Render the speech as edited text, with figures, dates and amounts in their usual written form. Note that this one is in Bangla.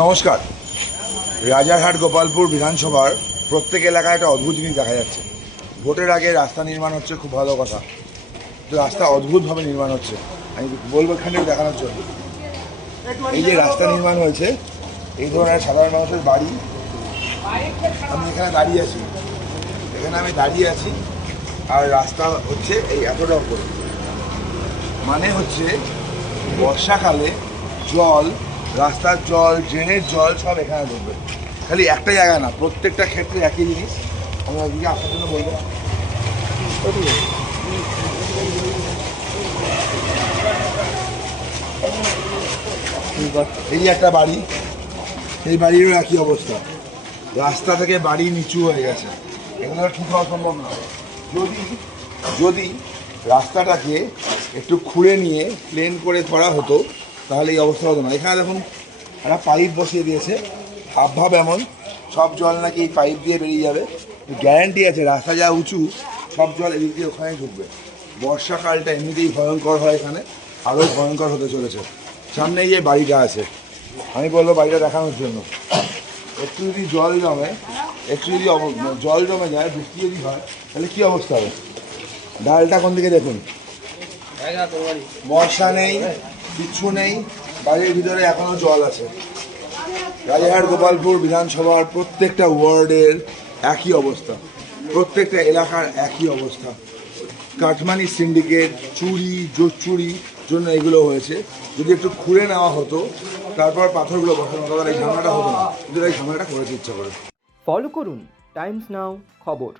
নমস্কার। রাজারহাট গোপালপুর বিধানসভার প্রত্যেক এলাকায় একটা অদ্ভুত জিনিস দেখা যাচ্ছে। ভোটের আগে রাস্তা নির্মাণ হচ্ছে, খুব ভালো কথা, তো রাস্তা অদ্ভুতভাবে নির্মাণ হচ্ছে। আমি বলবো এখানে দেখানোর জন্য, এই যে রাস্তা নির্মাণ হয়েছে, এই ধরনের সাধারণ মানুষের বাড়ি। আমি এখানে দাঁড়িয়ে আছি, আর রাস্তা হচ্ছে এই এতটা উপরে। মানে হচ্ছে বর্ষাকালে জল, রাস্তার জল, ড্রেনের জল সব এখানে ঢুকবে। খালি একটা জায়গা না, প্রত্যেকটা ক্ষেত্রে একই জিনিস। আমি ওইদিকে আপনার জন্য বলবো, এই যে একটা বাড়ি, এই বাড়িরও একই অবস্থা। রাস্তা থেকে বাড়ি নিচু হয়ে গেছে, এগুলো ঠিক হওয়া সম্ভব না। যদি রাস্তাটাকে একটু খুঁড়ে নিয়ে প্লেন করে করা হতো, তাহলে এই অবস্থা হতো না। এখানে দেখুন একটা পাইপ বসিয়ে দিয়েছে, ভাব এমন সব জল নাকি এই পাইপ দিয়ে বেরিয়ে যাবে। গ্যারান্টি আছে রাস্তা যা উঁচু, সব জল এদিক দিয়ে ওখানে ঢুকবে। বর্ষাকালটা এমনিতেই ভয়ঙ্কর হয়, এখানে আরও ভয়ঙ্কর হতে চলেছে। সামনেই যে বাড়িটা আছে, আমি বলবো বাড়িটা দেখানোর জন্য। একটু যদি জল জমে, জল জমে যায়, বৃষ্টি যদি হয়, তাহলে কী অবস্থা হবে? ডালটা কোন দিকে দেখুন, বর্ষা নেই, কিচ্ছু নেই, বাড়ির ভিতরে এখনো জল আছে। রাজারহাট গোপালপুর বিধানসভার প্রত্যেকটা ওয়ার্ডের একই অবস্থা, প্রত্যেকটা এলাকার একই অবস্থা। কাটমানি সিন্ডিকেট, চুরির জন্য এগুলো হয়েছে। যদি একটু খুঁড়ে নেওয়া হতো, তারপর পাথরগুলো বসানো হতো, তাহলে এই ঝামেলাটা হতো না। কিন্তু এই ঝামেলাটা করেছে ইচ্ছা করে। ফলো করুন টাইমস নাও খবর।